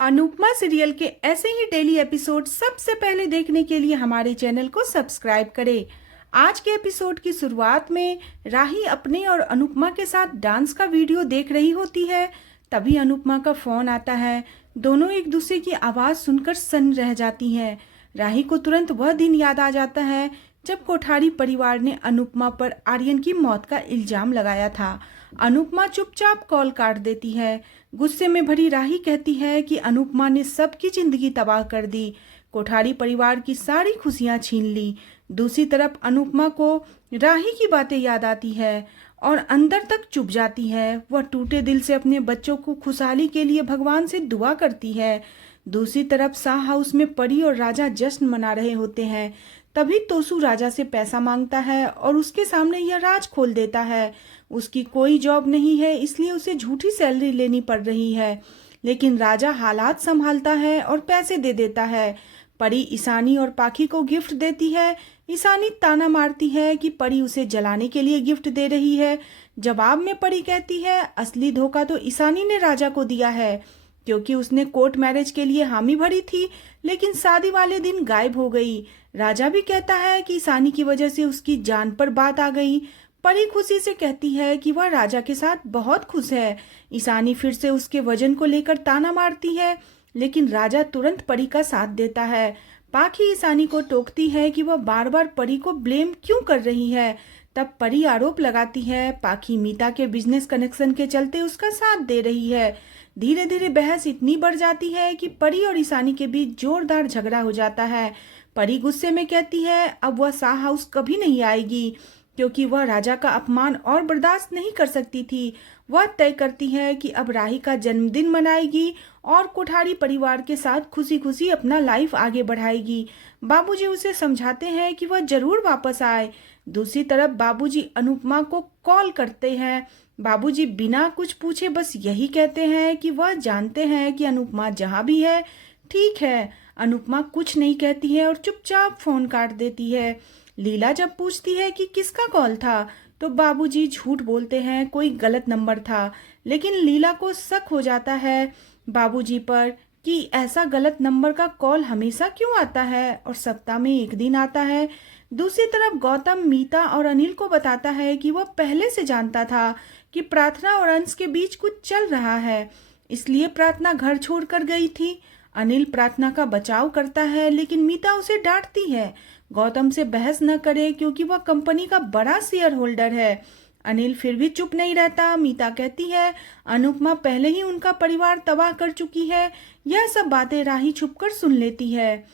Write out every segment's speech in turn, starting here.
Anupama serial के ऐसे ही daily episode सबसे पहले देखने के लिए हमारे चैनल को सब्सक्राइब करें। आज के एपिसोड की शुरुआत में राही अपने और अनुपमा के साथ डांस का वीडियो देख रही होती है। तभी अनुपमा का फोन आता है। दोनों एक दूसरे की आवाज़ सुनकर सन्न रह जाती हैं। राही को तुरंत वह दिन याद आ जाता है जब कोठारी परिवार ने अनुपमा पर आर्यन की मौत का इल्जाम लगाया था। अनुपमा चुपचाप कॉल काट देती है। गुस्से में भरी राही कहती है कि अनुपमा ने सबकी जिंदगी तबाह कर दी, कोठारी परिवार की सारी खुशियां छीन ली। दूसरी तरफ अनुपमा को राही की बातें याद आती है और अंदर तक चुभ जाती है। वह टूटे दिल से अपने बच्चों को खुशहाली के लिए भगवान से दुआ करती है। दूसरी तरफ शाह हाउस में परी और राजा जश्न मना रहे होते हैं। तभी तोसू राजा से पैसा मांगता है और उसके सामने यह राज खोल देता है। उसकी कोई जॉब नहीं है, इसलिए उसे झूठी सैलरी लेनी पड़ रही है। लेकिन राजा हालात संभालता है और पैसे दे देता है। परी ईशानी और पाखी को गिफ्ट देती है। ईशानी ताना मारती है कि परी उसे जलाने के लिए गिफ्ट दे रही है। जवाब में परी कहती है असली धोखा तो ईशानी ने राजा को दिया है, क्योंकि उसने कोर्ट मैरिज के लिए हामी भरी थी, लेकिन शादी वाले दिन गायब हो गई। राजा भी कहता है कि ईशानी की वजह से उसकी जान पर बात आ गई। परी खुशी से कहती है कि वह राजा के साथ बहुत खुश है। ईशानी फिर से उसके वजन को लेकर ताना मारती है, लेकिन राजा तुरंत परी का साथ देता है। पाखी ईशानी को टोकती है कि वह बार बार परी को ब्लेम क्यों कर रही है। तब परी आरोप लगाती है पाखी मीता के बिजनेस कनेक्शन के चलते उसका साथ दे रही है। धीरे धीरे बहस इतनी बढ़ जाती है कि परी और ईशानी के बीच जोरदार झगड़ा हो जाता है। परी गुस्से में कहती है अब वह शाह हाउस कभी नहीं आएगी, क्योंकि वह राजा का अपमान और बर्दाश्त नहीं कर सकती थी। वह तय करती है कि अब राही का जन्मदिन मनाएगी और कोठारी परिवार के साथ खुशी खुशी अपना लाइफ आगे बढ़ाएगी। बाबूजी उसे समझाते हैं कि वह जरूर वापस आए। दूसरी तरफ बाबूजी अनुपमा को कॉल करते हैं। बाबूजी बिना कुछ पूछे बस यही कहते हैं कि वह जानते हैं कि अनुपमा जहाँ भी है ठीक है। अनुपमा कुछ नहीं कहती है और चुपचाप फोन काट देती है। लीला जब पूछती है कि किसका कॉल था, तो बाबूजी झूठ बोलते हैं कोई गलत नंबर था। लेकिन लीला को शक हो जाता है बाबूजी पर कि ऐसा गलत नंबर का कॉल हमेशा क्यों आता है और सप्ताह में एक दिन आता है। दूसरी तरफ गौतम मीता और अनिल को बताता है कि वह पहले से जानता था कि प्रार्थना और अंश के बीच कुछ चल रहा है, इसलिए प्रार्थना घर छोड़कर गई थी। अनिल प्रार्थना का बचाव करता है, लेकिन मीता उसे डांटती है गौतम से बहस न करे, क्योंकि वह कंपनी का बड़ा शेयर होल्डर है। अनिल फिर भी चुप नहीं रहता। मीता कहती है अनुपमा पहले ही उनका परिवार तबाह कर चुकी है। यह सब बातें राही छुपकर सुन लेती है,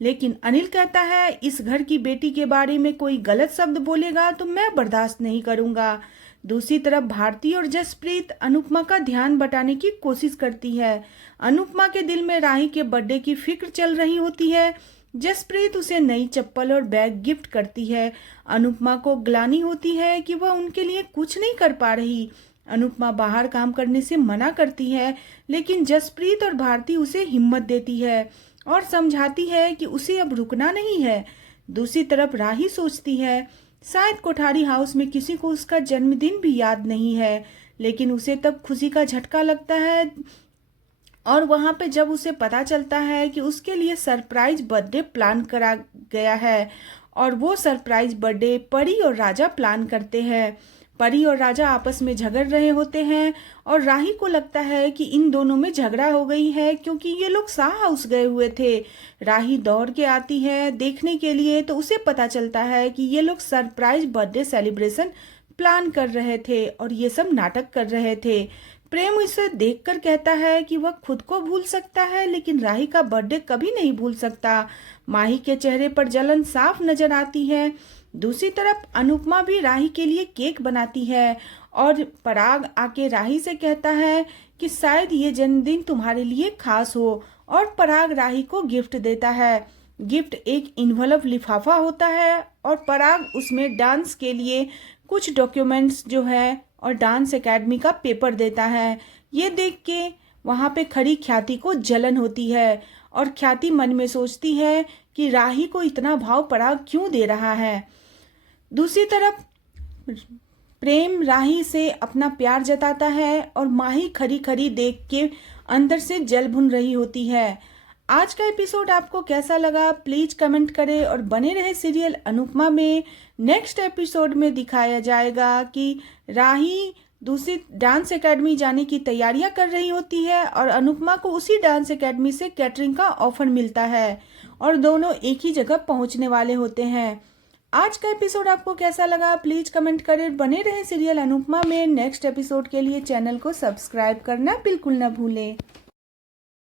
लेकिन अनिल कहता है इस घर की बेटी के बारे में कोई गलत शब्द बोलेगा तो मैं बर्दाश्त नहीं करूंगा। दूसरी तरफ भारती और जसप्रीत अनुपमा का ध्यान बटाने की कोशिश करती है। अनुपमा के दिल में राही के बर्थडे की फिक्र चल रही होती है। जसप्रीत उसे नई चप्पल और बैग गिफ्ट करती है। अनुपमा को ग्लानि होती है कि वह उनके लिए कुछ नहीं कर पा रही। अनुपमा बाहर काम करने से मना करती है, लेकिन जसप्रीत और भारती उसे हिम्मत देती है और समझाती है कि उसे अब रुकना नहीं है। दूसरी तरफ राही सोचती है शायद कोठारी हाउस में किसी को उसका जन्मदिन भी याद नहीं है, लेकिन उसे तब खुशी का झटका लगता है और वहां पे जब उसे पता चलता है कि उसके लिए सरप्राइज बर्थडे प्लान करा गया है, और वो सरप्राइज बर्थडे परी और राजा प्लान करते हैं। परी और राजा आपस में झगड़ रहे होते हैं और राही को लगता है कि इन दोनों में झगड़ा हो गई है, क्योंकि ये लोग शाह हाउस गए हुए थे। राही दौड़ के आती है देखने के लिए, तो उसे पता चलता है कि ये लोग सरप्राइज बर्थडे सेलिब्रेशन प्लान कर रहे थे और ये सब नाटक कर रहे थे। प्रेम इसे देखकर कहता है कि वह खुद को भूल सकता है, लेकिन राही का बर्थडे कभी नहीं भूल सकता। माही के चेहरे पर जलन साफ नजर आती है। दूसरी तरफ अनुपमा भी राही के लिए केक बनाती है और पराग आके राही से कहता है कि शायद ये जन्मदिन तुम्हारे लिए खास हो, और पराग राही को गिफ्ट देता है। गिफ्ट एक इन्वॉल्व लिफाफा होता है और पराग उसमें डांस के लिए कुछ डॉक्यूमेंट्स जो है और डांस एकेडमी का पेपर देता है। ये देख के वहाँ पे खड़ी ख्याति को जलन होती है और ख्याति मन में सोचती है कि राही को इतना भाव पराग क्यों दे रहा है। दूसरी तरफ प्रेम राही से अपना प्यार जताता है और माही खरी खरी देख के अंदर से जल भुन रही होती है। आज का एपिसोड आपको कैसा लगा प्लीज कमेंट करें और बने रहे सीरियल अनुपमा में। नेक्स्ट एपिसोड में दिखाया जाएगा कि राही दूसरी डांस एकेडमी जाने की तैयारियां कर रही होती है और अनुपमा को उसी डांस एकेडमी से कैटरिंग का ऑफर मिलता है और दोनों एक ही जगह पहुंचने वाले होते हैं। आज का एपिसोड आपको कैसा लगा प्लीज कमेंट करें। बने रहे सीरियल अनुपमा में। नेक्स्ट एपिसोड के लिए चैनल को सब्सक्राइब करना बिल्कुल न भूलें।